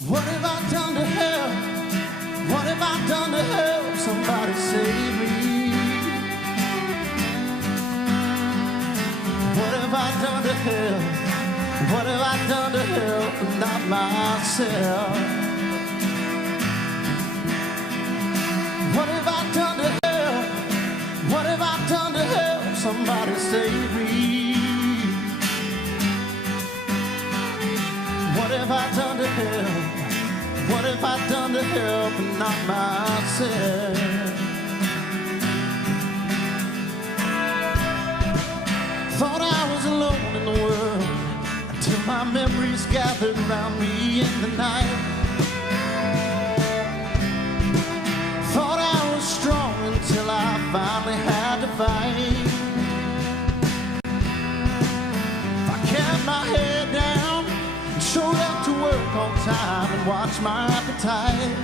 What have I done to help? What have I done to help somebody save me? What have I done to help? What have I done to help but not myself? What have I done to help? What have I done to help somebody save me? What have I done to help? What have I done to help and not myself? Thought I was alone in the world until my memories gathered around me in the night. Thought I was strong until I finally had to fight. I kept my head down, showed up to work on time and watched my appetite.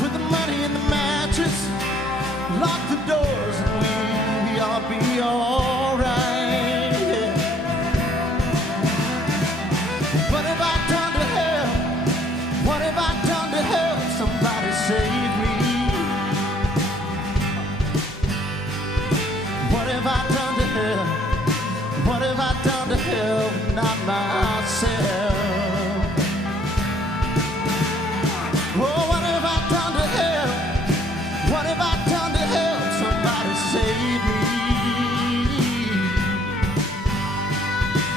Put the money in the mattress, lock the doors, and we all be alright. Yeah. What have I done to help? What have I done to help somebody save me? What have I done to help? What have I done to help not myself? Oh, what have I done to help? What have I done to help somebody save me?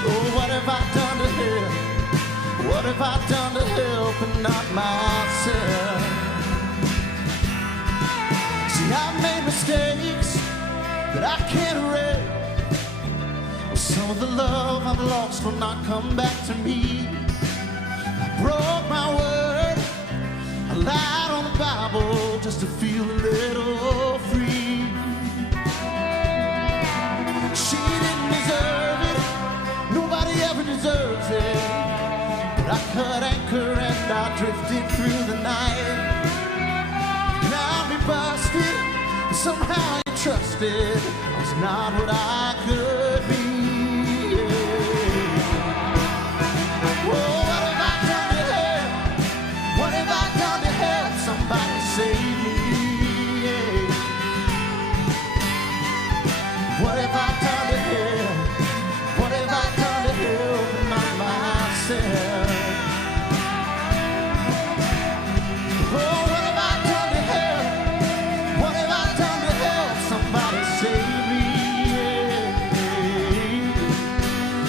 Oh, what have I done to help? What have I done to help and not myself? See, I've made mistakes that I can't erase. Some of the love I've lost will not come back to me. I broke my word, I lied on the Bible just to feel a little free. She didn't deserve it, nobody ever deserves it. But I cut anchor and I drifted through the night. Now me busted, somehow you trusted I was not what I could be. Somebody save me, yeah. What have I done to help? What have I done to help and not myself? Oh, what have I done to help? What have I done to help somebody save me, yeah.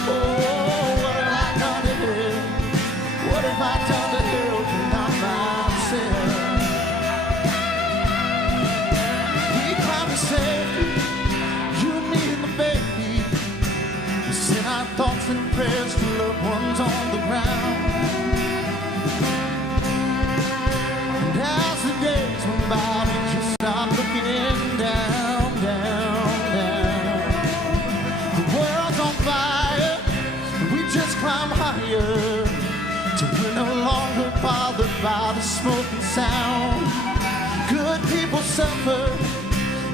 Oh, what have I done to help? What have I done to help and not myself? Our thoughts and prayers to loved ones on the ground. And as the days went by, we just stopped looking down, down, down. The world's on fire, and we just climb higher till we're no longer bothered by the smoke and sound. Good people suffer,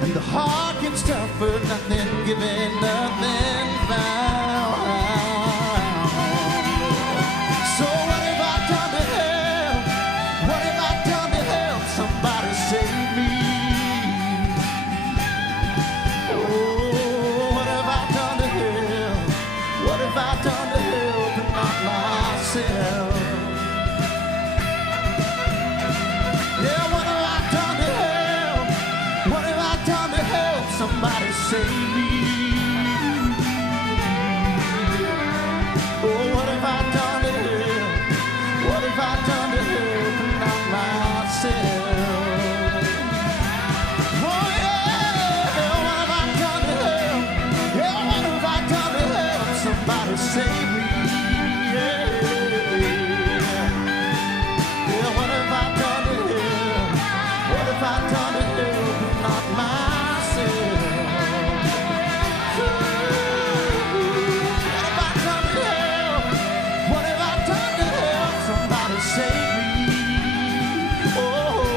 and the heart gets tougher, nothing given, nothing found. So what have I done to help? What have I done to help somebody save me? Oh, what have I done to help? What have I done to help and not myself? Yeah, what have I done to help? What have I done to help somebody save me? Oh, what have I done to help? What have I done to help and not myself? Oh yeah, what have I done to help? Yeah, what have I done to help somebody save me? Yeah, yeah, what have I done to help? What have I done to help and not myself? Save me, oh,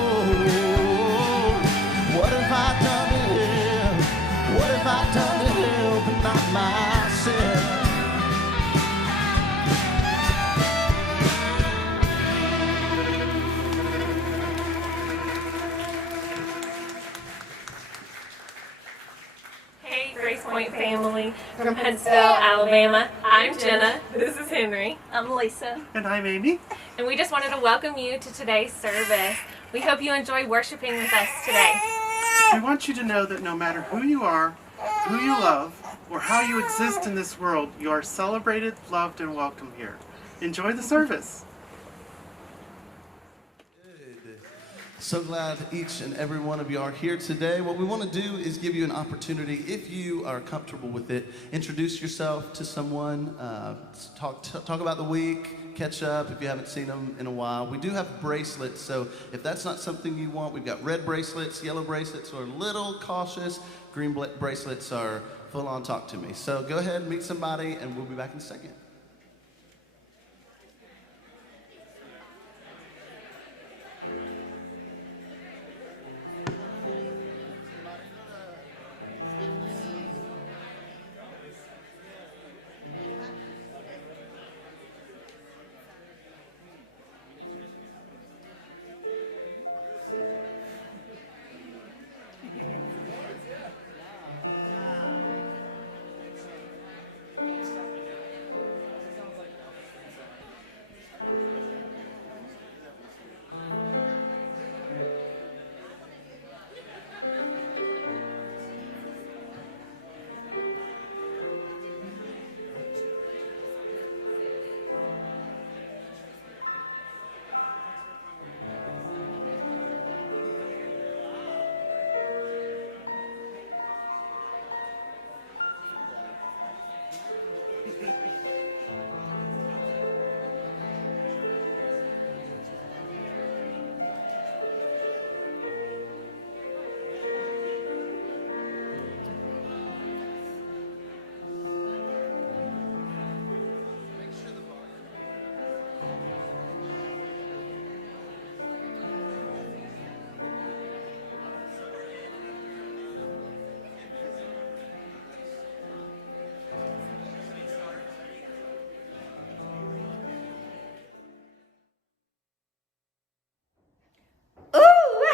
Point family from Huntsville, Alabama. I'm Jenna. This is Henry. I'm Lisa. And I'm Amy. And we just wanted to welcome you to today's service. We hope you enjoy worshiping with us today. We want you to know that no matter who you are, who you love, or how you exist in this world, you are celebrated, loved, and welcome here. Enjoy the service. So glad each and every one of you are here today. What we want to do is give you an opportunity, if you are comfortable with it, introduce yourself to someone, talk about the week, catch up if you haven't seen them in a while. We do have bracelets, so if that's not something you want, we've got red bracelets, yellow bracelets are a little cautious, green bracelets are full on talk to me. So go ahead and meet somebody, and we'll be back in a second.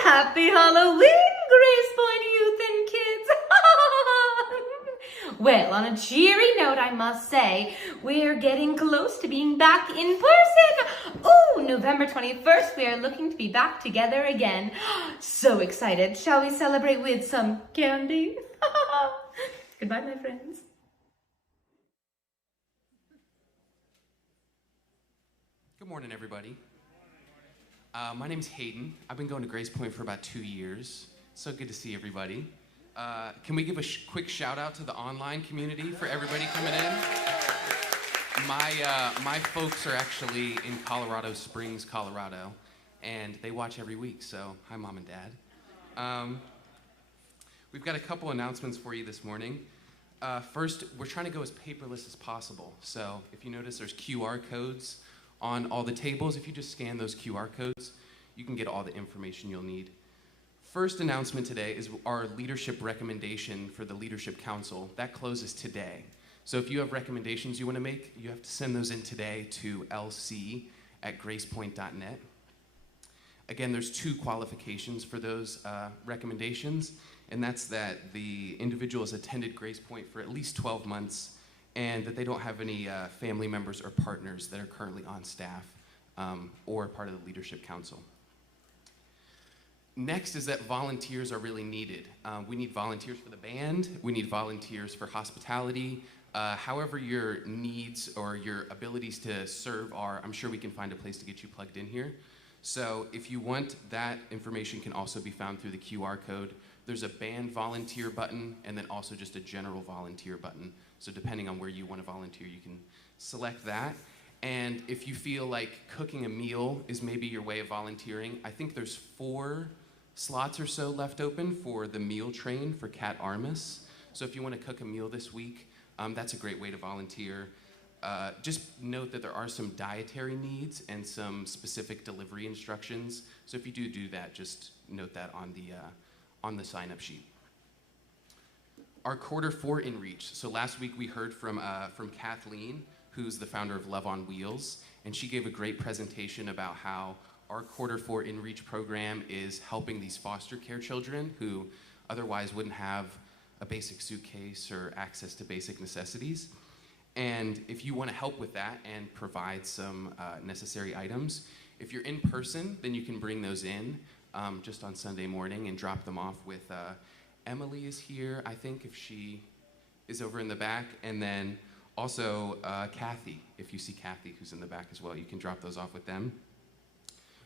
Happy Halloween, Grace Point Youth and Kids! Well, on a cheery note, I must say, we're getting close to being back in person. Oh, November 21st, we are looking to be back together again. So excited. Shall we celebrate with some candy? Goodbye, my friends. Good morning, everybody. My name's Hayden. I've been going to Grace Point for about 2 years. So good to see everybody. Can we give a quick shout out to the online community for everybody coming in? My folks are actually in Colorado Springs, Colorado, and they watch every week, so hi, Mom and Dad. We've got a couple announcements for you this morning. First, we're trying to go as paperless as possible. So if you notice, there's QR codes on all the tables. If you just scan those QR codes, you can get all the information you'll need. First announcement today is our leadership recommendation for the Leadership Council. That closes today. So if you have recommendations you want to make, you have to send those in today to lc@gracepoint.net. Again, there's 2 qualifications for those recommendations, and that's that the individual has attended Grace Point for at least 12 months and that they don't have any family members or partners that are currently on staff or part of the Leadership Council. Next is that volunteers are really needed. We need volunteers for the band, we need volunteers for hospitality. However your needs or your abilities to serve are, I'm sure we can find a place to get you plugged in here. So if you want, that information can also be found through the QR code. There's a band volunteer button and then also just a general volunteer button. So depending on where you want to volunteer, you can select that. And if you feel like cooking a meal is maybe your way of volunteering, I think there's 4 slots or so left open for the meal train for Cat Armis. So if you want to cook a meal this week, that's a great way to volunteer. Just note that there are some dietary needs and some specific delivery instructions. So if you do that, just note that on the sign-up sheet. Our Q4 InReach. So last week we heard from Kathleen, who's the founder of Love on Wheels, and she gave a great presentation about how our Q4 InReach program is helping these foster care children who otherwise wouldn't have a basic suitcase or access to basic necessities. And if you want to help with that and provide some necessary items, if you're in person, then you can bring those in just on Sunday morning and drop them off with Emily is here, I think, if she is over in the back. And then also Kathy, if you see Kathy who's in the back as well, you can drop those off with them.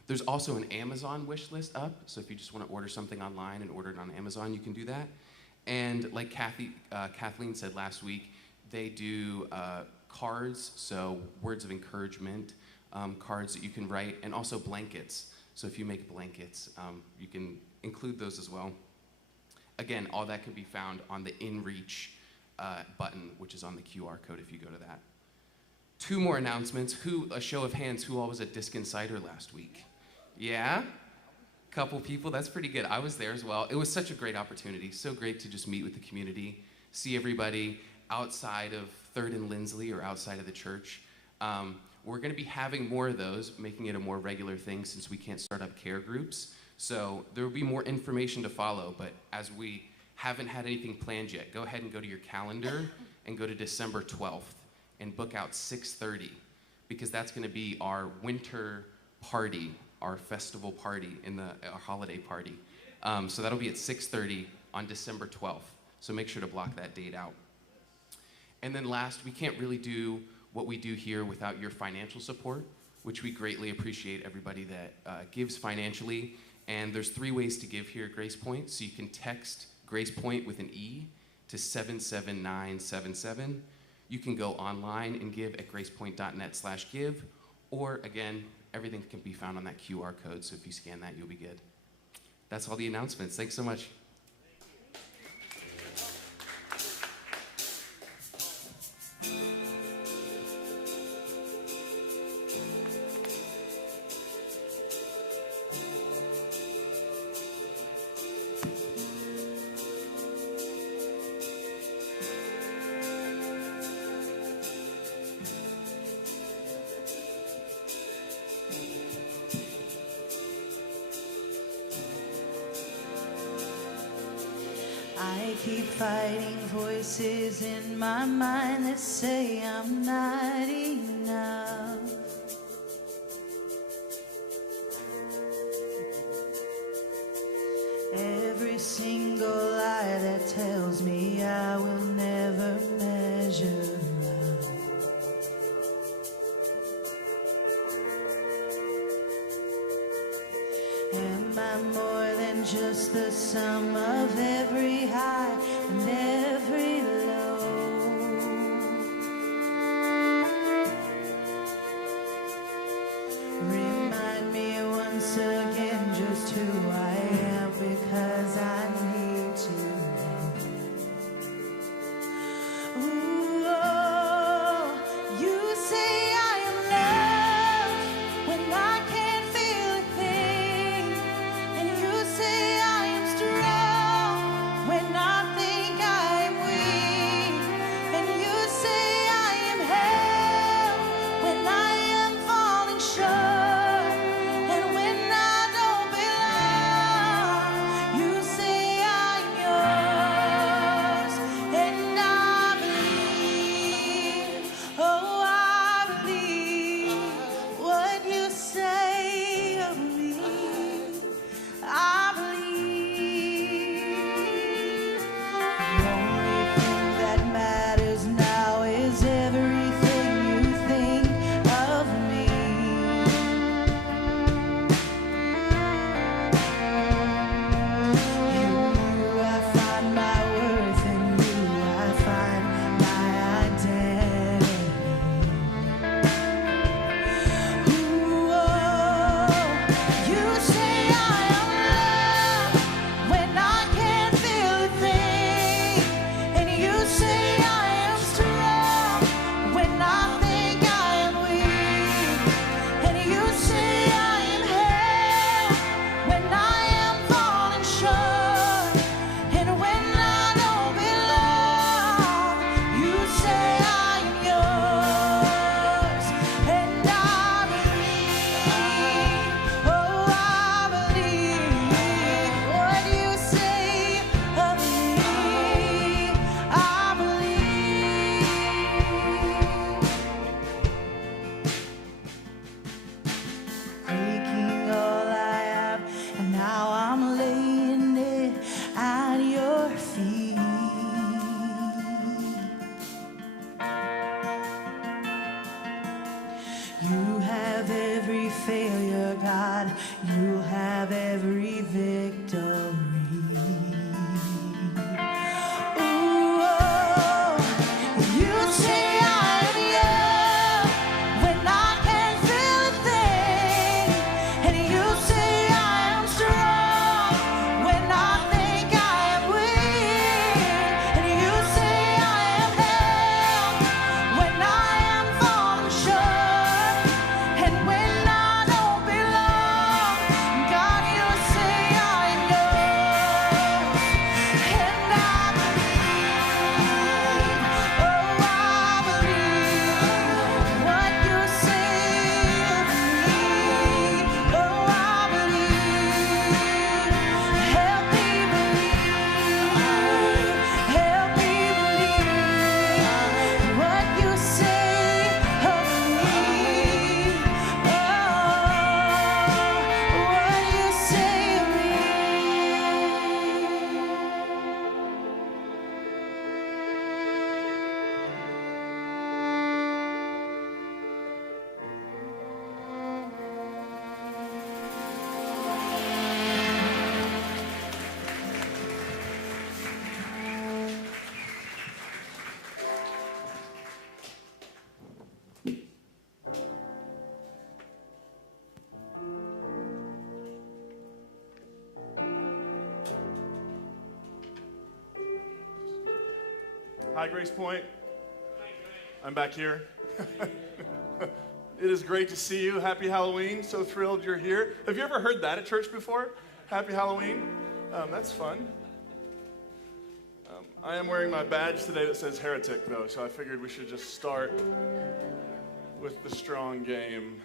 There's also an Amazon wish list up, so if you just want to order something online and order it on Amazon, you can do that. And like Kathleen said last week, they do cards, so words of encouragement, cards that you can write, and also blankets. So if you make blankets, you can include those as well. Again, all that can be found on the InReach button, which is on the QR code if you go to that. 2 more announcements. A show of hands, who all was at Disc Insider last week? Yeah? Couple people, that's pretty good. I was there as well. It was such a great opportunity. So great to just meet with the community, see everybody outside of 3rd and Lindsley or outside of the church. We're going to be having more of those, making it a more regular thing since we can't start up care groups. So there will be more information to follow, but as we haven't had anything planned yet, go ahead and go to your calendar and go to December 12th and book out 6:30, because that's going to be our winter party, our festival party, our holiday party. So that'll be at 6:30 on December 12th. So make sure to block that date out. And then last, we can't really do what we do here without your financial support, which we greatly appreciate everybody that gives financially. And there's 3 ways to give here at Grace Point. So you can text Grace Point with an E to 77977. You can go online and give at gracepoint.net/give. Or again, everything can be found on that QR code. So if you scan that, you'll be good. That's all the announcements. Thanks so much. I keep fighting voices in my mind that say I'm not enough. Every single lie that tells me I will never measure up. Am I more than just the sum of every high and every low? Remind me once again just who I am, because I need to know. Ooh, oh, you say I am loved when I can't feel a thing, and you say I am strong when I think I am weak. Hi, Grace Point. I'm back here. It is great to see you. Happy Halloween. So thrilled you're here. Have you ever heard that at church before? Happy Halloween. That's fun. I am wearing my badge today that says heretic, though, so I figured we should just start with the strong game.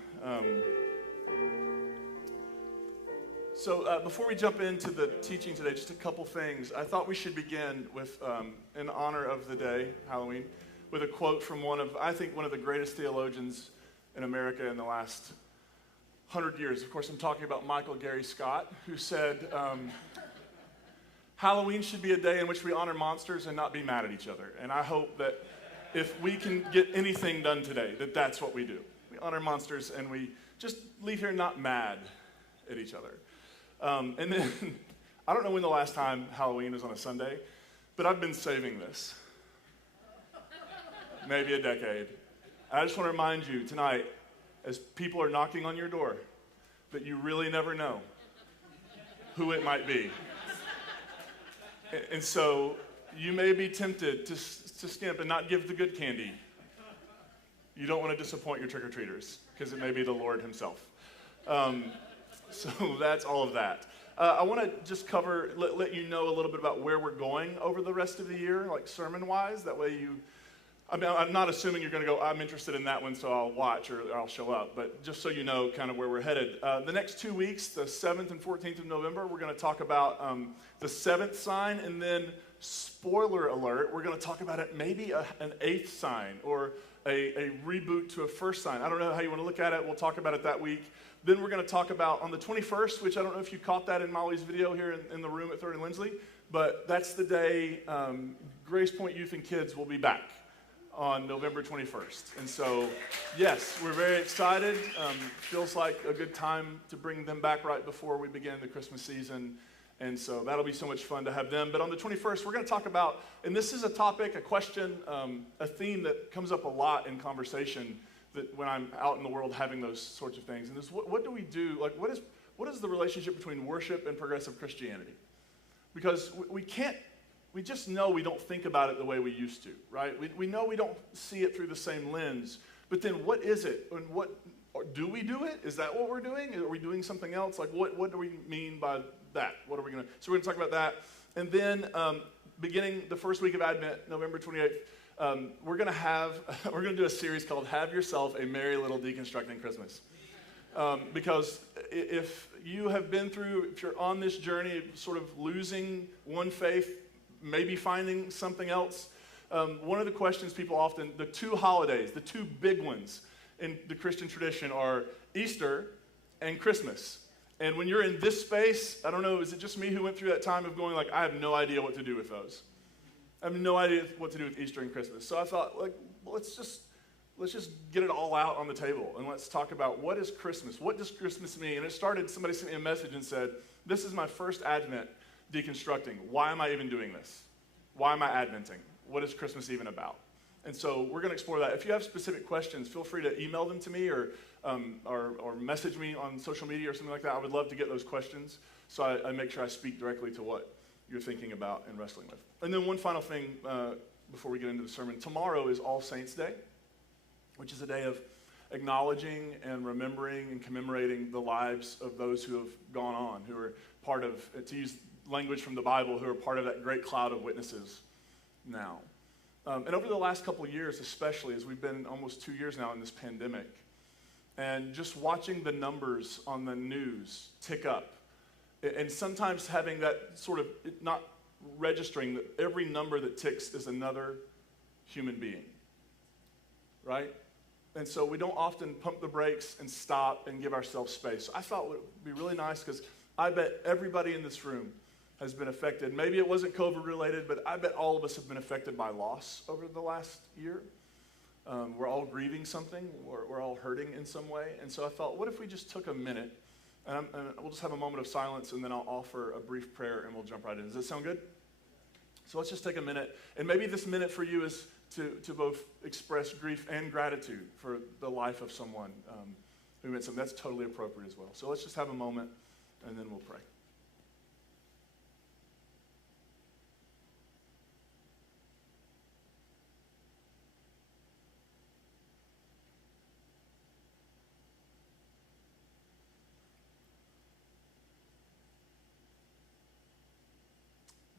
So before we jump into the teaching today, just a couple things. I thought we should begin with, in honor of the day, Halloween, with a quote from one of the greatest theologians in America in the last 100 years. Of course, I'm talking about Michael Gary Scott, who said, Halloween should be a day in which we honor monsters and not be mad at each other. And I hope that if we can get anything done today, that's what we do. We honor monsters and we just leave here not mad at each other. And then, I don't know when the last time Halloween was on a Sunday, but I've been saving this. Maybe a decade. I just want to remind you tonight, as people are knocking on your door, that you really never know who it might be. And so you may be tempted to skimp and not give the good candy. You don't want to disappoint your trick-or-treaters, because it may be the Lord himself. So that's all of that. I want to just let you know a little bit about where we're going over the rest of the year, like sermon-wise. That way I'm not assuming you're going to go, I'm interested in that one, so I'll watch or I'll show up. But just so you know kind of where we're headed. The next 2 weeks, the 7th and 14th of November, we're going to talk about the 7th sign. And then, spoiler alert, we're going to talk about it maybe an 8th sign or a reboot to a first sign. I don't know how you want to look at it. We'll talk about it that week. Then we're going to talk about on the 21st, which I don't know if you caught that in Molly's video here in the room at 3rd and Lindsley, but that's the day Grace Point Youth and Kids will be back on November 21st. And so, yes, we're very excited. Feels like a good time to bring them back right before we begin the Christmas season. And so that'll be so much fun to have them. But on the 21st, we're going to talk about, and this is a topic, a question, a theme that comes up a lot in conversation that when I'm out in the world having those sorts of things. And this, what do we do? Like, what is the relationship between worship and progressive Christianity? Because we just know we don't think about it the way we used to, right? We know we don't see it through the same lens. But then what is it? And do we do it? Is that what we're doing? Are we doing something else? Like, what do we mean by that? What are we going to... So we're going to talk about that. And then beginning the first week of Advent, November 28th, we're going to do a series called Have Yourself a Merry Little Deconstructing Christmas. Because if you're on this journey of sort of losing one faith, maybe finding something else, one of the questions people often, the two holidays, the two big ones in the Christian tradition are Easter and Christmas. And when you're in this space, I don't know, is it just me who went through that time of going like, I have no idea what to do with those. I have no idea what to do with Easter and Christmas. So I thought, like, let's just get it all out on the table and let's talk about what is Christmas? What does Christmas mean? And it started, somebody sent me a message and said, this is my first Advent deconstructing. Why am I even doing this? Why am I Adventing? What is Christmas even about? And so we're going to explore that. If you have specific questions, feel free to email them to me or message me on social media or something like that. I would love to get those questions so I make sure I speak directly to what you're thinking about and wrestling with. And then one final thing before we get into the sermon. Tomorrow is All Saints Day, which is a day of acknowledging and remembering and commemorating the lives of those who have gone on, who are part of, to use language from the Bible, who are part of that great cloud of witnesses now. And over the last couple of years, especially as we've been almost 2 years now in this pandemic, and just watching the numbers on the news tick up, and sometimes having that sort of not registering that every number that ticks is another human being, right? And so we don't often pump the brakes and stop and give ourselves space. So I thought it would be really nice because I bet everybody in this room has been affected. Maybe it wasn't COVID related, but I bet all of us have been affected by loss over the last year. We're all grieving something. We're all hurting in some way. And so I thought, what if we just took a minute and we'll just have a moment of silence and then I'll offer a brief prayer and we'll jump right in. Does that sound good? So let's just take a minute. And maybe this minute for you is to both express grief and gratitude for the life of someone who meant something. That's totally appropriate as well. So let's just have a moment and then we'll pray.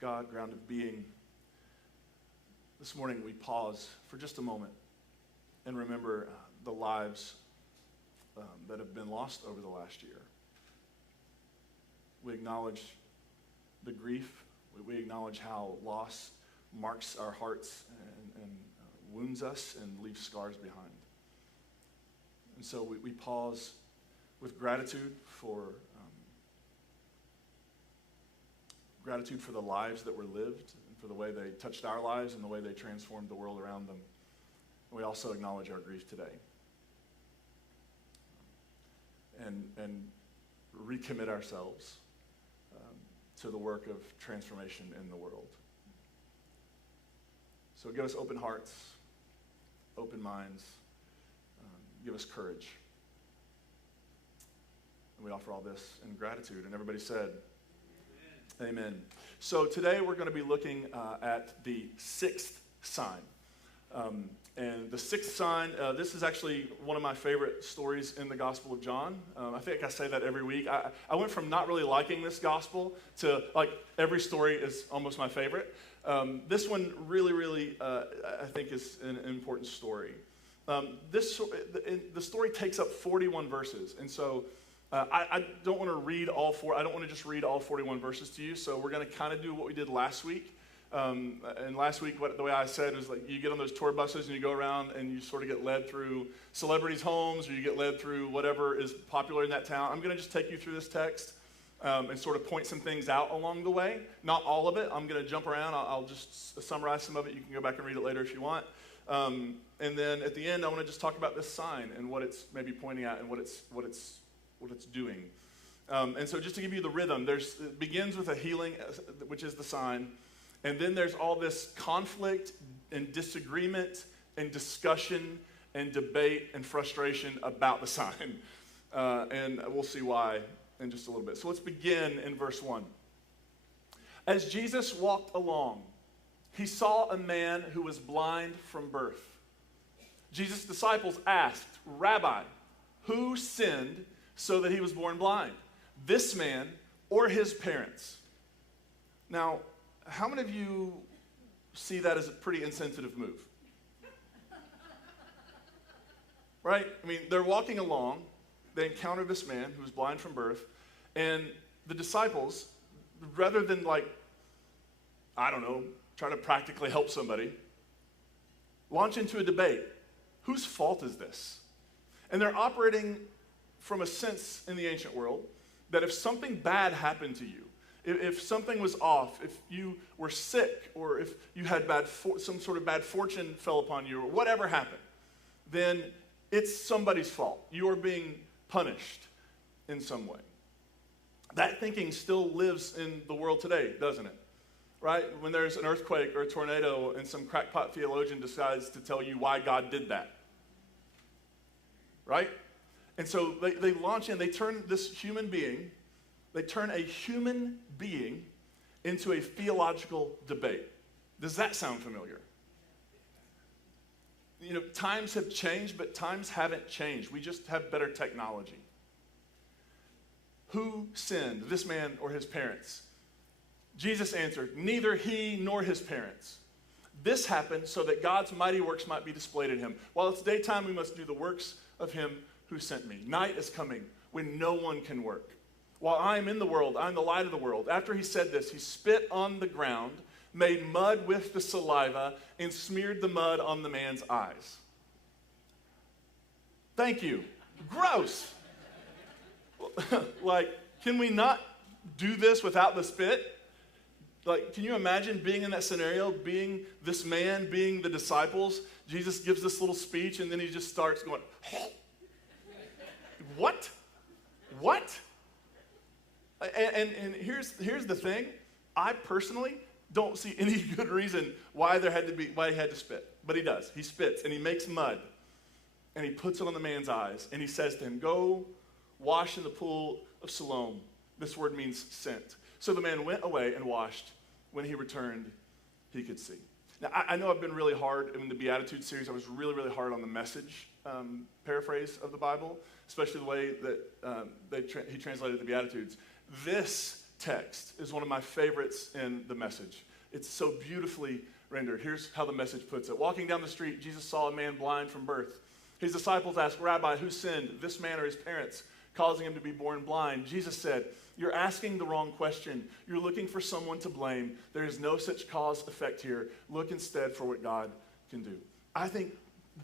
God, ground of being, this morning we pause for just a moment and remember the lives that have been lost over the last year. We acknowledge the grief. We acknowledge how loss marks our hearts and wounds us and leaves scars behind. And so we pause with gratitude for the lives that were lived and for the way they touched our lives and the way they transformed the world around them. And we also acknowledge our grief today and recommit ourselves to the work of transformation in the world. So give us open hearts, open minds, give us courage. And we offer all this in gratitude. And everybody said, Amen. So today we're going to be looking at the sixth sign. And the sixth sign, this is actually one of my favorite stories in the Gospel of John. I think I say that every week. I went from not really liking this gospel to like every story is almost my favorite. This one really, I think is an important story. The story takes up 41 verses. And so I don't want to read all four. I don't want to just read all 41 verses to you. So we're going to kind of do what we did last week. And last week, the way I said was like you get on those tour buses and you go around and you sort of get led through celebrities' homes or you get led through whatever is popular in that town. I'm going to just take you through this text and sort of point some things out along the way. Not all of it. I'm going to jump around. I'll just summarize some of it. You can go back and read it later if you want. And then at the end, I want to just talk about this sign and what it's maybe pointing at and what it's doing. And so just to give you the rhythm, it begins with a healing, which is the sign. And then there's all this conflict and disagreement and discussion and debate and frustration about the sign. And we'll see why in just a little bit. So let's begin in verse 1. As Jesus walked along, he saw a man who was blind from birth. Jesus' disciples asked, Rabbi, who sinned so that he was born blind? This man or his parents? Now, how many of you see that as a pretty insensitive move? Right? I mean, they're walking along. They encounter this man who's blind from birth. And the disciples, rather than try to practically help somebody, launch into a debate. Whose fault is this? And they're operating from a sense in the ancient world that if something bad happened to you, if something was off, if you were sick, or if you had some sort of bad fortune fell upon you, or whatever happened, then it's somebody's fault. You are being punished in some way. That thinking still lives in the world today, doesn't it? Right? When there's an earthquake or a tornado and some crackpot theologian decides to tell you why God did that. Right? And so they launch in, they turn a human being into a theological debate. Does that sound familiar? You know, times have changed, but times haven't changed. We just have better technology. Who sinned, this man or his parents? Jesus answered, neither he nor his parents. This happened so that God's mighty works might be displayed in him. While it's daytime, we must do the works of him who sent me. Night is coming when no one can work. While I am in the world, I am the light of the world. After he said this, he spit on the ground, made mud with the saliva, and smeared the mud on the man's eyes. Thank you. Gross. Can we not do this without the spit? Can you imagine being in that scenario, being this man, being the disciples? Jesus gives this little speech, and then he just starts going, What? And here's the thing. I personally don't see any good reason why he had to spit. But he does. He spits, and he makes mud, and he puts it on the man's eyes, and he says to him, go wash in the pool of Siloam. This word means sent. So the man went away and washed. When he returned, he could see. Now, I know I've been really hard in the Beatitudes series. I was really, really hard on the Message paraphrase of the Bible, especially the way that he translated the Beatitudes. This text is one of my favorites in the Message. It's so beautifully rendered. Here's how the Message puts it. Walking down the street, Jesus saw a man blind from birth. His disciples asked, Rabbi, who sinned, this man or his parents, causing him to be born blind? Jesus said, you're asking the wrong question. You're looking for someone to blame. There is no such cause-effect here. Look instead for what God can do. I think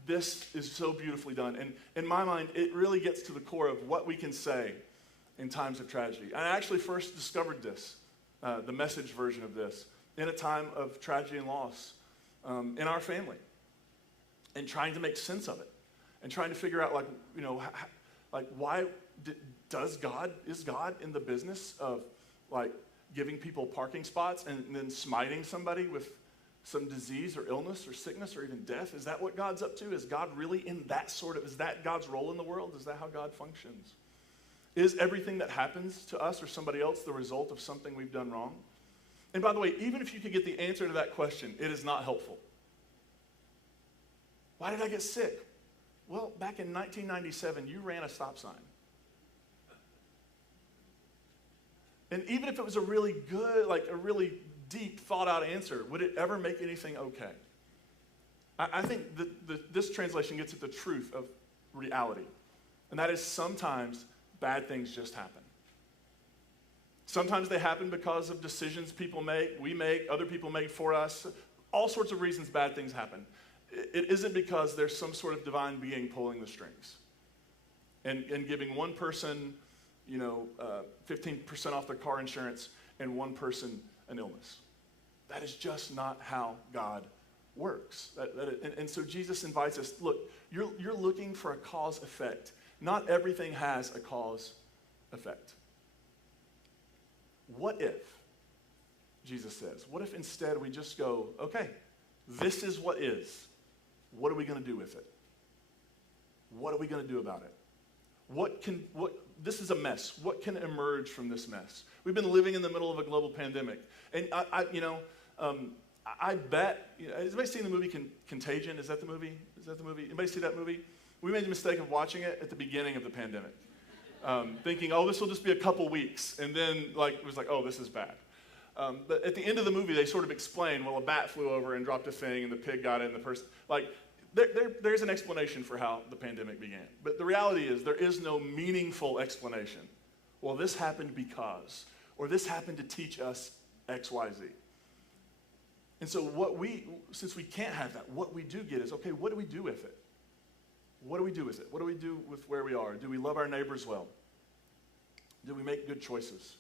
this is so beautifully done. And in my mind, it really gets to the core of what we can say in times of tragedy. I actually first discovered this, the Message version of this, in a time of tragedy and loss in our family, and trying to make sense of it, and trying to figure out, why is God in the business of giving people parking spots and then smiting somebody with some disease or illness or sickness or even death? Is that what God's up to? Is God really in that is that God's role in the world? Is that how God functions? Is everything that happens to us or somebody else the result of something we've done wrong? And by the way, even if you could get the answer to that question, it is not helpful. Why did I get sick? Well, back in 1997, you ran a stop sign. And even if it was a really good, a really deep, thought-out answer, would it ever make anything okay? I think this translation gets at the truth of reality. And that is sometimes bad things just happen. Sometimes they happen because of decisions people make, we make, other people make for us. All sorts of reasons bad things happen. It isn't because there's some sort of divine being pulling the strings and giving one person 15% off their car insurance and one person an illness. That is just not how God works. And so Jesus invites us, look, you're looking for a cause effect. Not everything has a cause effect. What if, Jesus says, what if instead we just go, okay, this is what is. What are we going to do with it? What are we going to do about it? This is a mess. What can emerge from this mess? We've been living in the middle of a global pandemic. And I bet, has anybody seen the movie Contagion? Is that the movie? Anybody see that movie? We made the mistake of watching it at the beginning of the pandemic. Thinking, this will just be a couple weeks. And then it was oh, this is bad. But at the end of the movie, they sort of explain, a bat flew over and dropped a thing and the pig got it and the person, there's an explanation for how the pandemic began. But the reality is there is no meaningful explanation. Well, this happened because, or this happened to teach us X, Y, Z. And so since we can't have that, what we do get is, okay, what do we do with it? What do we do with it? What do we do with where we are? Do we love our neighbors well? Do we make good choices?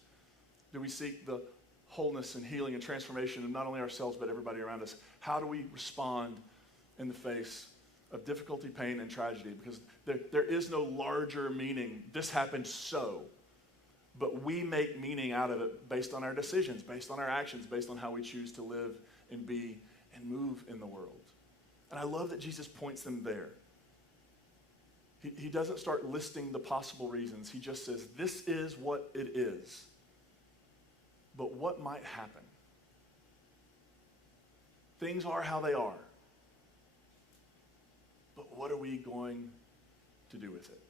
Do we seek the wholeness and healing and transformation of not only ourselves but everybody around us? How do we respond in the face of difficulty, pain, and tragedy? Because there is no larger meaning. This happened so. But we make meaning out of it based on our decisions, based on our actions, based on how we choose to live and be and move in the world. And I love that Jesus points them there. He doesn't start listing the possible reasons. He just says, this is what it is. But what might happen? Things are how they are. But what are we going to do with it?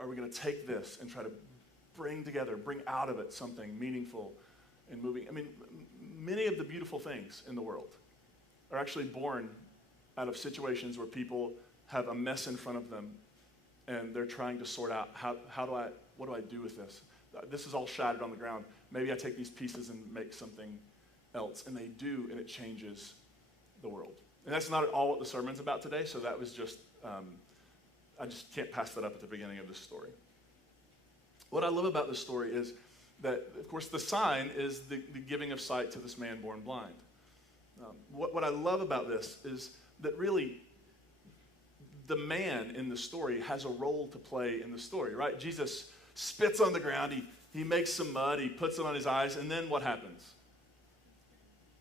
Are we going to take this and try to bring out of it something meaningful and moving? I mean, many of the beautiful things in the world are actually born out of situations where people have a mess in front of them and they're trying to sort out what do I do with this? This is all shattered on the ground. Maybe I take these pieces and make something else. And they do, and it changes the world. And that's not at all what the sermon's about today, so that was just, I just can't pass that up at the beginning of this story. What I love about this story is that, of course, the sign is the giving of sight to this man born blind. What I love about this is that really the man in the story has a role to play in the story, right? Jesus spits on the ground, he makes some mud, he puts it on his eyes, and then what happens?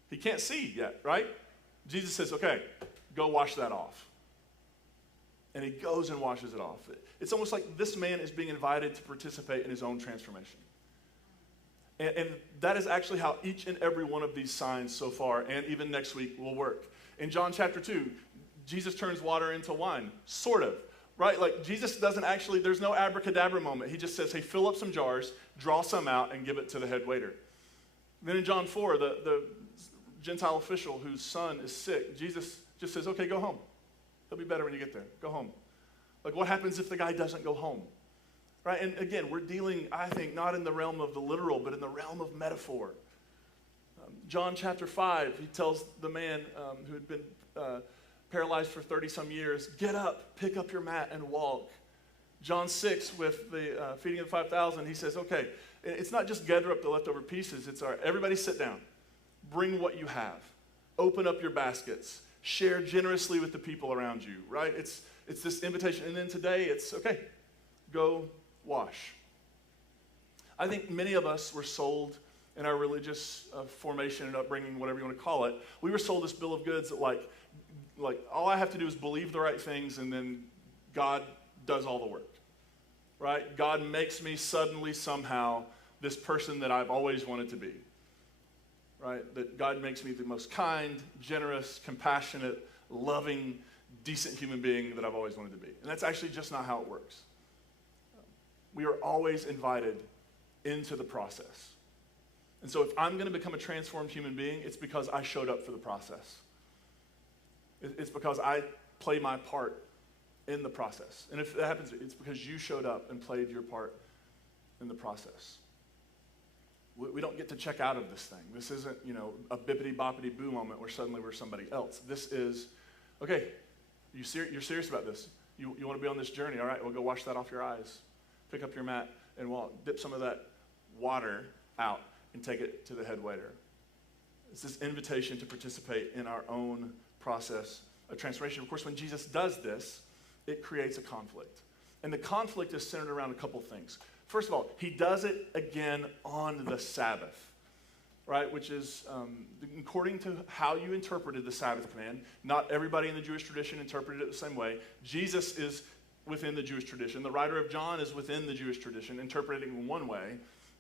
He can't see yet, right? Jesus says, okay, go wash that off. And he goes and washes it off. It's almost like this man is being invited to participate in his own transformation. And that is actually how each and every one of these signs so far, and even next week, will work. In John chapter 2, Jesus turns water into wine, sort of. right? Like Jesus doesn't actually, there's no abracadabra moment. He just says, hey, fill up some jars, draw some out, and give it to the head waiter. Then in John 4, the Gentile official whose son is sick, Jesus just says, okay, go home. He'll be better when you get there. Go home. Like, what happens if the guy doesn't go home? Right? And again, we're dealing, I think, not in the realm of the literal, but in the realm of metaphor. John chapter 5, he tells the man who had been paralyzed for 30-some years, get up, pick up your mat, and walk. John 6, with the feeding of the 5,000, he says, okay, it's not just gather up the leftover pieces. It's all right, everybody sit down. Bring what you have. Open up your baskets. Share generously with the people around you, right? It's this invitation. And then today, it's, okay, go wash. I think many of us were sold in our religious formation and upbringing, whatever you want to call it. We were sold this bill of goods that like all I have to do is believe the right things, and then God does all the work, right? God makes me suddenly somehow this person that I've always wanted to be, right? That God makes me the most kind, generous, compassionate, loving, decent human being that I've always wanted to be. And that's actually just not how it works. We are always invited into the process. And so if I'm going to become a transformed human being, it's because I showed up for the process. It's because I play my part in the process. And if that happens, it's because you showed up and played your part in the process. We don't get to check out of this thing. This isn't, a bippity-boppity-boo moment where suddenly we're somebody else. This is, okay, you're serious about this. You want to be on this journey. All right, well, go wash that off your eyes. Pick up your mat and walk. Dip some of that water out and take it to the head waiter. It's this invitation to participate in our own process of transformation. Of course, when Jesus does this, it creates a conflict. And the conflict is centered around a couple things. First of all, he does it again on the Sabbath, right? Which is, according to how you interpreted the Sabbath command, not everybody in the Jewish tradition interpreted it the same way. Jesus is within the Jewish tradition. The writer of John is within the Jewish tradition, interpreting it in one way.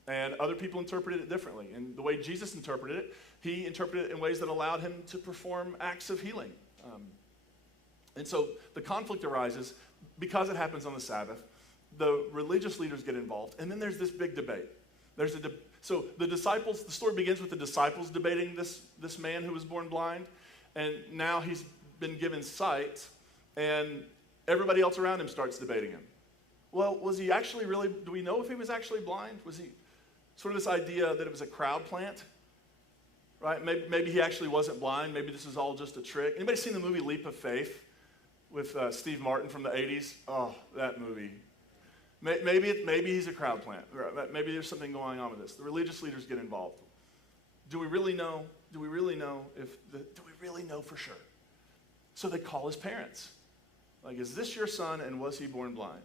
And other people interpreted it differently. And the way Jesus interpreted it, he interpreted it in ways that allowed him to perform acts of healing. And so the conflict arises because it happens on the Sabbath. The religious leaders get involved. And then there's this big debate. So the story begins with the disciples debating this man who was born blind. And now he's been given sight. And everybody else around him starts debating him. Well, was he actually really, do we know if he was actually blind? Was he sort of this idea that it was a crowd plant, right? Maybe he actually wasn't blind. Maybe this is all just a trick. Anybody seen the movie Leap of Faith with Steve Martin from the 80s? Oh, that movie. Maybe he's a crowd plant. Maybe there's something going on with this. The religious leaders get involved. Do we really know? Do we really know for sure? So they call his parents. Like, is this your son, and was he born blind?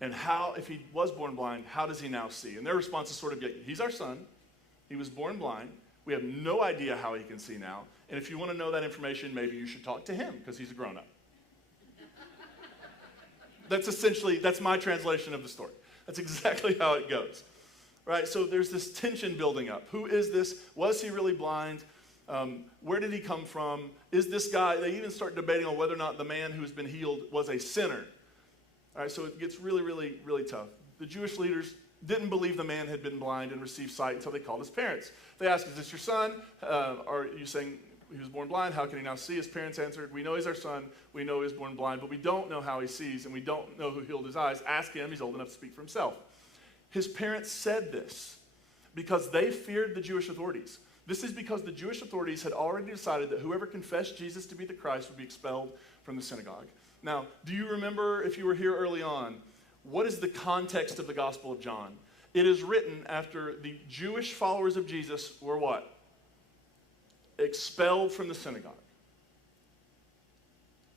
And how, if he was born blind, how does he now see? And their response is sort of, he's our son. He was born blind. We have no idea how he can see now. And if you want to know that information, maybe you should talk to him because he's a grown-up. That's my translation of the story. That's exactly how it goes. Right? So there's this tension building up. Who is this? Was he really blind? Where did he come from? Is this guy, they even start debating on whether or not the man who's been healed was a sinner. All right, so it gets really, really, really tough. The Jewish leaders didn't believe the man had been blind and received sight until they called his parents. They asked, is this your son? Are you saying he was born blind? How can he now see? His parents answered, we know he's our son. We know he was born blind, but we don't know how he sees, and we don't know who healed his eyes. Ask him. He's old enough to speak for himself. His parents said this because they feared the Jewish authorities. This is because the Jewish authorities had already decided that whoever confessed Jesus to be the Christ would be expelled from the synagogue. Now, do you remember, if you were here early on, what is the context of the Gospel of John? It is written after the Jewish followers of Jesus were what? Expelled from the synagogue.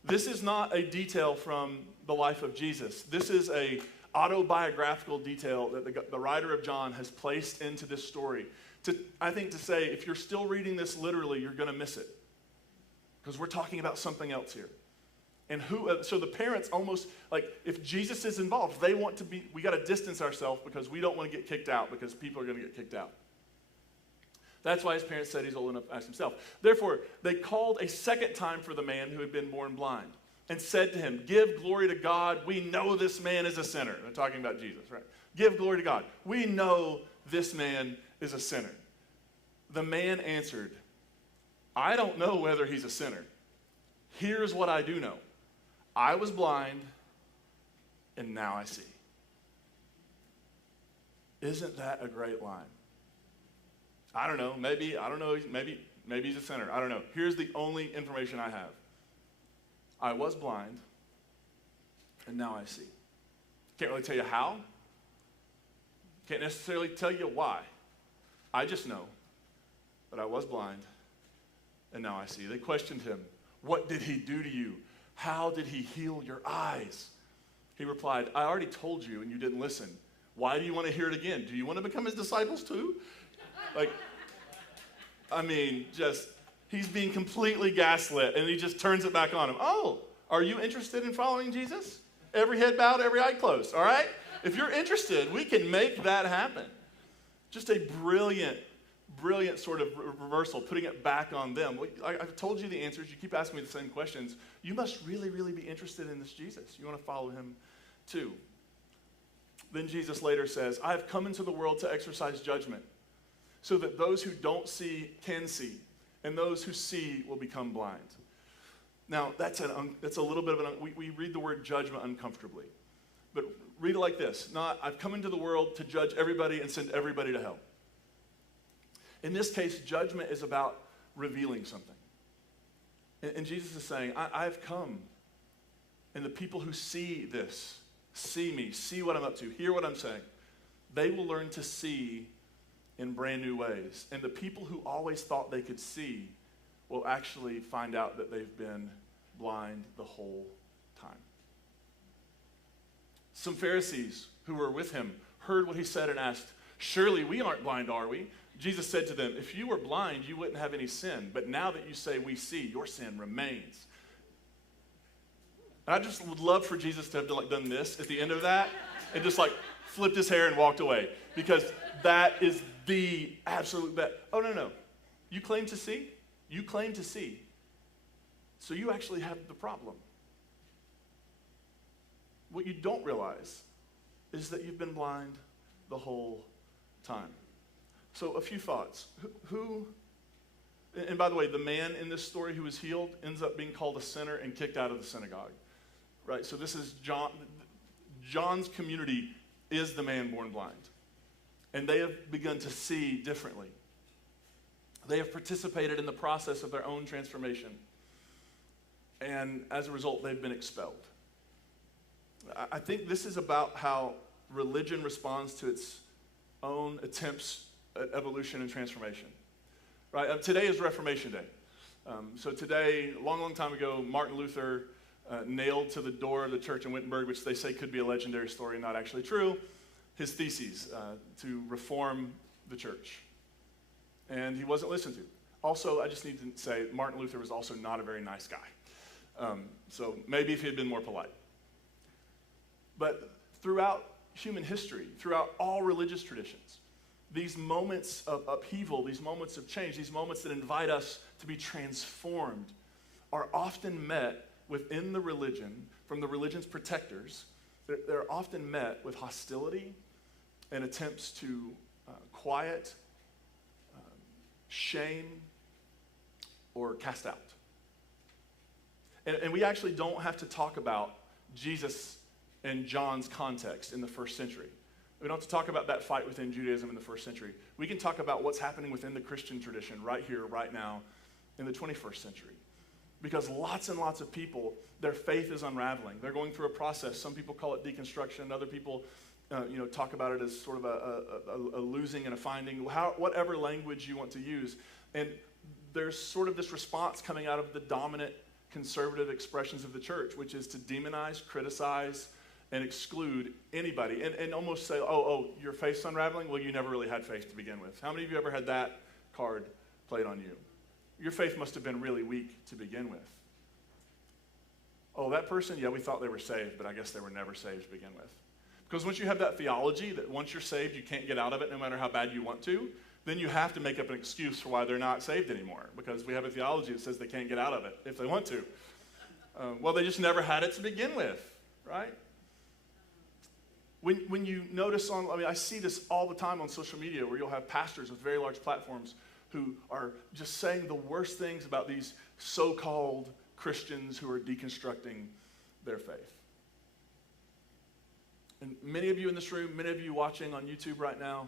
This is not a detail from the life of Jesus. This is a autobiographical detail that the writer of John has placed into this story. I think to say, if you're still reading this literally, you're going to miss it. Because we're talking about something else here. And so the parents almost, like, if Jesus is involved, we got to distance ourselves because we don't want to get kicked out because people are going to get kicked out. That's why his parents said he's old enough to ask himself. Therefore, they called a second time for the man who had been born blind. and said to him, "Give glory to God. We know this man is a sinner." They're talking about Jesus, right? Give glory to God. We know this man is a sinner. The man answered, "I don't know whether he's a sinner. Here's what I do know. I was blind, and now I see." Isn't that a great line? I don't know. Maybe he's a sinner. I don't know. Here's the only information I have. I was blind, and now I see. Can't really tell you how. Can't necessarily tell you why. I just know that I was blind, and now I see. They questioned him. "What did he do to you? How did he heal your eyes?" He replied, "I already told you, and you didn't listen. Why do you want to hear it again? Do you want to become his disciples too?" He's being completely gaslit, and he just turns it back on him. "Oh, are you interested in following Jesus? Every head bowed, every eye closed, all right? If you're interested, we can make that happen." Just a brilliant sort of reversal, putting it back on them. I've told you the answers. You keep asking me the same questions. You must really, really be interested in this Jesus. You want to follow him too. Then Jesus later says, "I have come into the world to exercise judgment, so that those who don't see can see, and those who see will become blind." Now, that's a little bit of we read the word judgment uncomfortably. But read it like this: not, "I've come into the world to judge everybody and send everybody to hell." In this case, judgment is about revealing something. And Jesus is saying, I've come, and the people who see this, see me, see what I'm up to, hear what I'm saying, they will learn to see in brand new ways. And the people who always thought they could see will actually find out that they've been blind the whole time. Some Pharisees who were with him heard what he said and asked, "Surely we aren't blind, are we?" Jesus said to them, "If you were blind, you wouldn't have any sin. But now that you say we see, your sin remains." And I just would love for Jesus to have done this at the end of that and just flipped his hair and walked away. Because that is the absolute best. Oh, no. You claim to see? You claim to see. So you actually have the problem. What you don't realize is that you've been blind the whole time. So a few thoughts. And by the way, the man in this story who was healed ends up being called a sinner and kicked out of the synagogue. Right? So this is John's community is the man born blind. And they have begun to see differently. They have participated in the process of their own transformation. And as a result, they've been expelled. I think this is about how religion responds to its own attempts at evolution and transformation. Right? Today is Reformation Day. So today, a long time ago, Martin Luther nailed to the door of the church in Wittenberg, which they say could be a legendary story, not actually true, his theses to reform the church. And he wasn't listened to. Also, I just need to say, Martin Luther was also not a very nice guy. So maybe if he had been more polite. But throughout human history, throughout all religious traditions, these moments of upheaval, these moments of change, these moments that invite us to be transformed are often met within the religion, from the religion's protectors. They're often met with hostility and attempts to quiet, shame, or cast out. And we actually don't have to talk about Jesus and John's context in the first century. We don't have to talk about that fight within Judaism in the first century. We can talk about what's happening within the Christian tradition right here, right now, in the 21st century. Because lots and lots of people, their faith is unraveling. They're going through a process. Some people call it deconstruction. Other people talk about it as sort of a losing and a finding, whatever language you want to use. And there's sort of this response coming out of the dominant conservative expressions of the church, which is to demonize, criticize, and exclude anybody, and almost say, oh, your faith's unraveling? Well, you never really had faith to begin with. How many of you ever had that card played on you? Your faith must have been really weak to begin with. Oh, that person, yeah, we thought they were saved, but I guess they were never saved to begin with. Because once you have that theology that once you're saved, you can't get out of it no matter how bad you want to, then you have to make up an excuse for why they're not saved anymore, because we have a theology that says they can't get out of it if they want to. Well, they just never had it to begin with, right? When you notice I see this all the time on social media where you'll have pastors with very large platforms who are just saying the worst things about these so-called Christians who are deconstructing their faith. And many of you in this room, many of you watching on YouTube right now,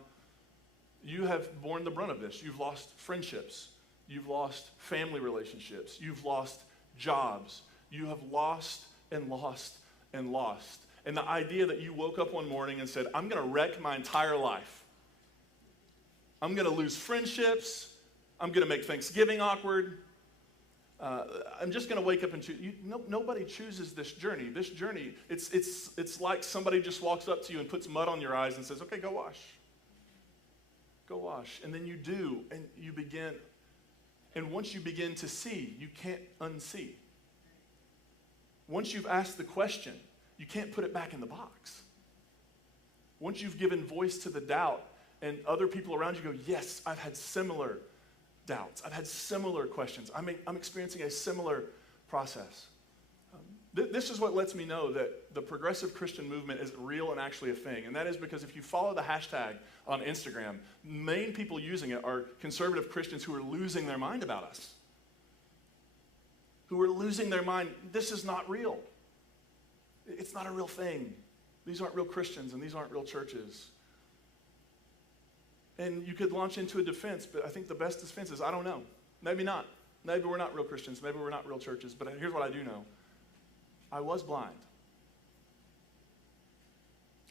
you have borne the brunt of this. You've lost friendships. You've lost family relationships. You've lost jobs. You have lost and lost and lost. And the idea that you woke up one morning and said, I'm going to wreck my entire life. I'm going to lose friendships. I'm going to make Thanksgiving awkward. I'm just going to wake up and choose. Nobody chooses this journey. This journey, it's like somebody just walks up to you and puts mud on your eyes and says, okay, go wash. Go wash. And then you do, and you begin. And once you begin to see, you can't unsee. Once you've asked the question, you can't put it back in the box. Once you've given voice to the doubt, and other people around you go, yes, I've had similar doubts. I've had similar questions. I'm experiencing a similar process. This is what lets me know that the progressive Christian movement is real and actually a thing. And that is because if you follow the hashtag on Instagram, main people using it are conservative Christians who are losing their mind about us. Who are losing their mind. This is not real. It's not a real thing. These aren't real Christians and these aren't real churches. And you could launch into a defense, but I think the best defense is, I don't know. Maybe not. Maybe we're not real Christians. Maybe we're not real churches. But here's what I do know. I was blind.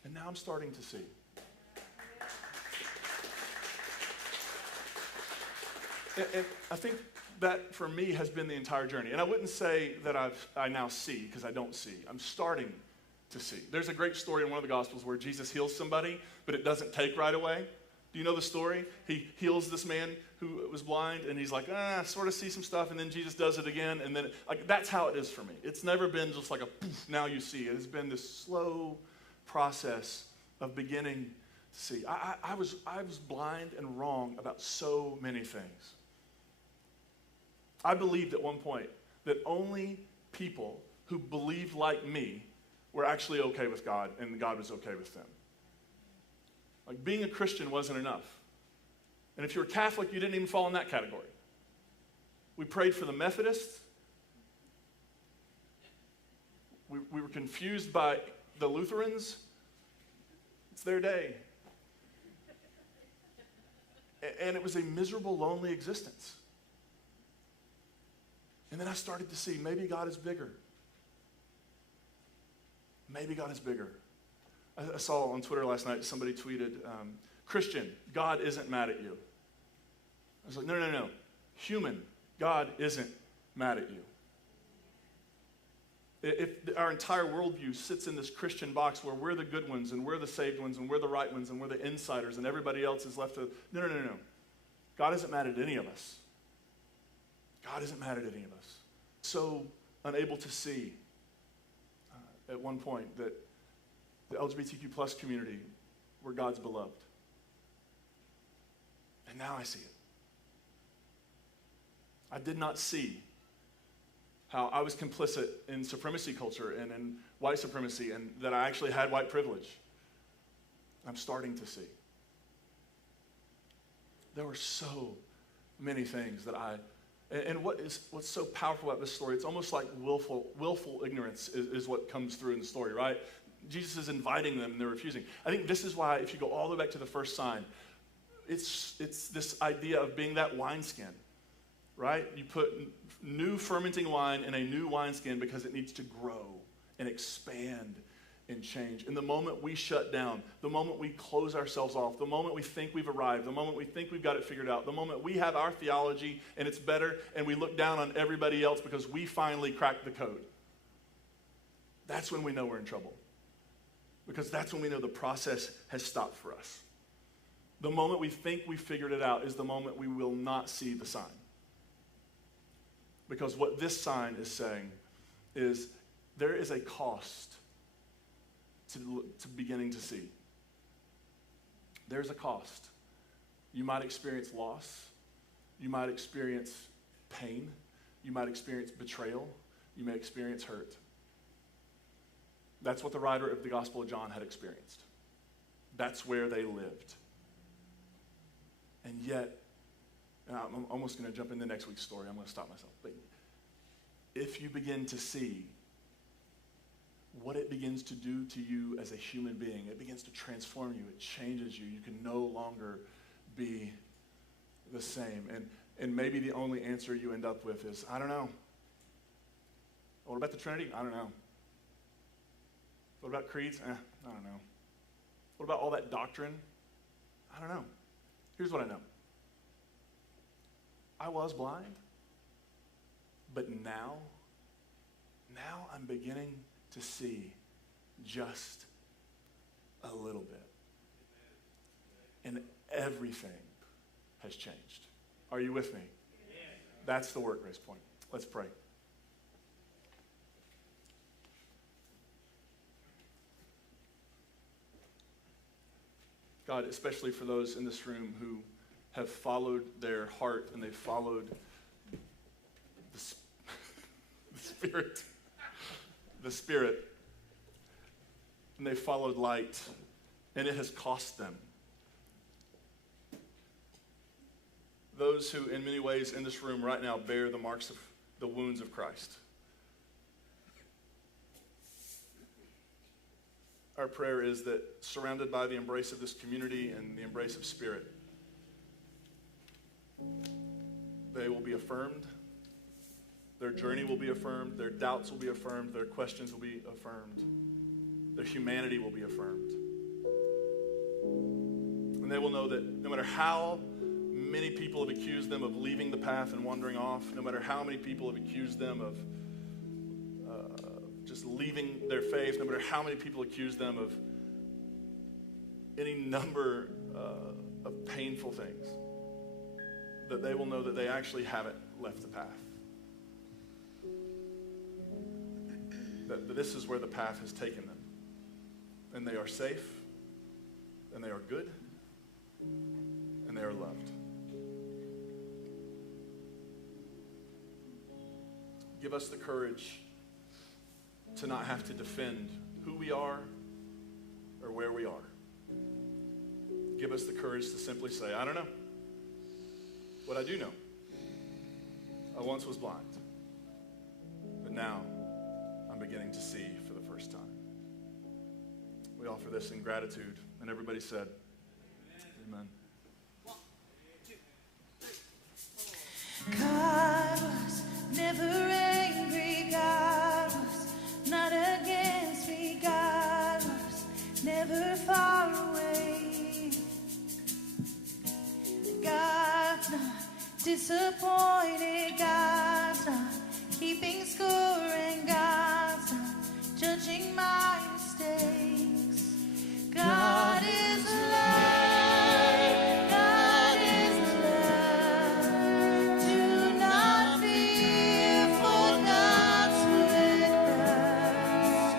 And now I'm starting to see. And I think that, for me, has been the entire journey. And I wouldn't say that I now see, because I don't see. I'm starting to see. There's a great story in one of the Gospels where Jesus heals somebody, but it doesn't take right away. Do you know the story? He heals this man who was blind, and he's like, I sort of see some stuff, and then Jesus does it again, and then, that's how it is for me. It's never been just like a poof, now you see. It has been this slow process of beginning to see. I was blind and wrong about so many things. I believed at one point that only people who believed like me were actually okay with God, and God was okay with them. Like, being a Christian wasn't enough. And if you were Catholic, you didn't even fall in that category. We prayed for the Methodists. We were confused by the Lutherans. It's their day. And it was a miserable, lonely existence. And then I started to see, maybe God is bigger. Maybe God is bigger. I saw on Twitter last night, somebody tweeted, Christian, God isn't mad at you. I was like, no. Human, God isn't mad at you. If our entire worldview sits in this Christian box where we're the good ones, and we're the saved ones, and we're the right ones, and we're the insiders, and everybody else is left to, no. God isn't mad at any of us. God isn't mad at any of us. So unable to see at one point that the LGBTQ plus community were God's beloved. And now I see it. I did not see how I was complicit in supremacy culture and in white supremacy, and that I actually had white privilege. I'm starting to see. There were so many things that and what's so powerful about this story, it's almost like willful ignorance is what comes through in the story, right? Jesus is inviting them and they're refusing. I think this is why, if you go all the way back to the first sign, it's this idea of being that wineskin, right? You put new fermenting wine in a new wineskin because it needs to grow and expand and change. And the moment we shut down, the moment we close ourselves off, the moment we think we've arrived, the moment we think we've got it figured out, the moment we have our theology and it's better and we look down on everybody else because we finally cracked the code, that's when we know we're in trouble. Because that's when we know the process has stopped for us. The moment we think we figured it out is the moment we will not see the sign. Because what this sign is saying is there is a cost to beginning to see. There's a cost. You might experience loss. You might experience pain. You might experience betrayal. You may experience hurt. That's what the writer of the Gospel of John had experienced. That's where they lived. And yet, and I'm almost going to jump into next week's story. I'm going to stop myself. But if you begin to see what it begins to do to you as a human being, it begins to transform you. It changes you. You can no longer be the same. And maybe the only answer you end up with is, I don't know. What about the Trinity? I don't know. What about creeds? I don't know. What about all that doctrine? I don't know. Here's what I know. I was blind, but now I'm beginning to see just a little bit. And everything has changed. Are you with me? That's the work, Grace Point. Let's pray. God, especially for those in this room who have followed their heart and they've followed the Spirit, and they followed light, and it has cost them. Those who, in many ways, in this room right now bear the marks of the wounds of Christ. Our prayer is that, surrounded by the embrace of this community and the embrace of Spirit, they will be affirmed, their journey will be affirmed, their doubts will be affirmed, their questions will be affirmed, their humanity will be affirmed. And they will know that no matter how many people have accused them of leaving the path and wandering off, no matter how many people have accused them of just leaving their faith, no matter how many people accuse them of any number of painful things, that they will know that they actually haven't left the path. That this is where the path has taken them. And they are safe, and they are good, and they are loved. Give us the courage to not have to defend who we are or where we are. Give us the courage to simply say, I don't know. What I do know, I once was blind, but now I'm beginning to see for the first time. We offer this in gratitude, and everybody said, Amen. God was never angry, God was not against me, God was never far away. God's not disappointed, God's not keeping score, and God's not judging my mistakes. God is alive, God is alive. Do not fear, for God's with us.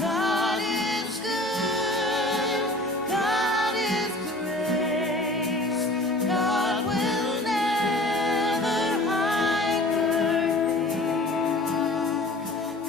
God is good, God is grace. God will never hide her face.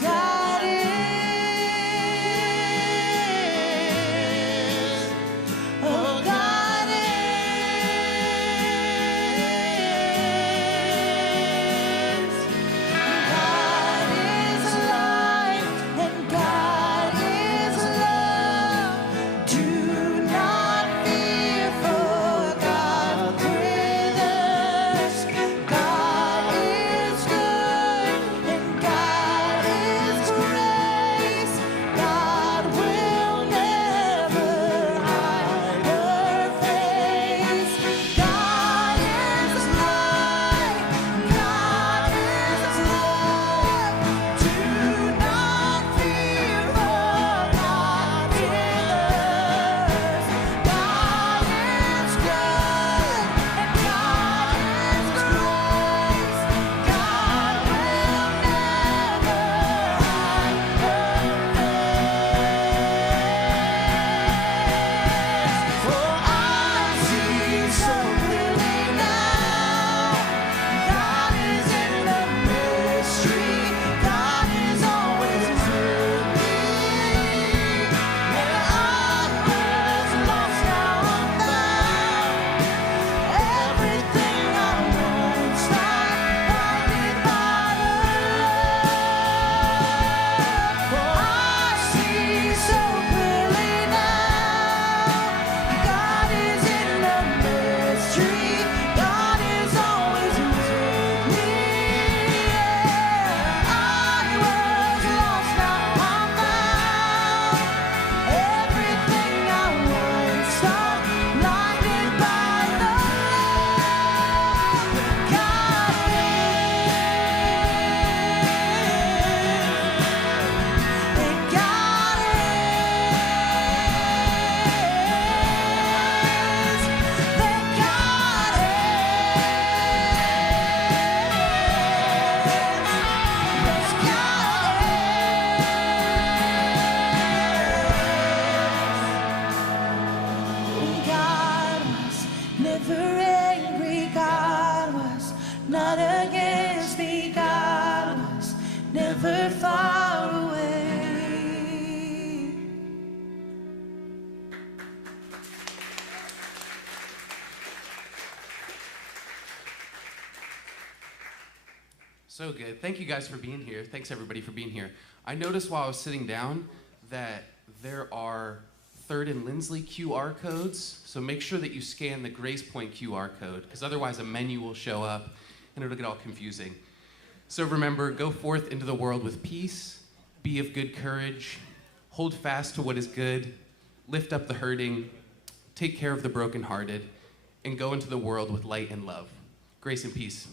God is. Oh, God is. God is life and God is love. Do not fear, for God with us. God is good and God is grace. God will never hide her face. God is light, God is love. Do not fear, for God with us. God is good and God is grace. God will never hide her face. For I see so clearly now, God is in the mystery. God is always with me. When I was lost, now I'm found. Everything I once thought, blinded by the love. For I see so clearly now, God is in the mystery. God is always with me. I was lost, now I'm found. Everything I once thought, blinded by the love God is. And God is. That God is. God was never angry. God was not against me. God was never far away. So good. Thank you guys for being here. Thanks everybody for being here. I noticed while I was sitting down that there are Third and Lindsley QR codes, so make sure that you scan the Grace Point QR code, because otherwise a menu will show up and it'll get all confusing. So remember, go forth into the world with peace, be of good courage, hold fast to what is good, lift up the hurting, take care of the brokenhearted, and go into the world with light and love. Grace and peace.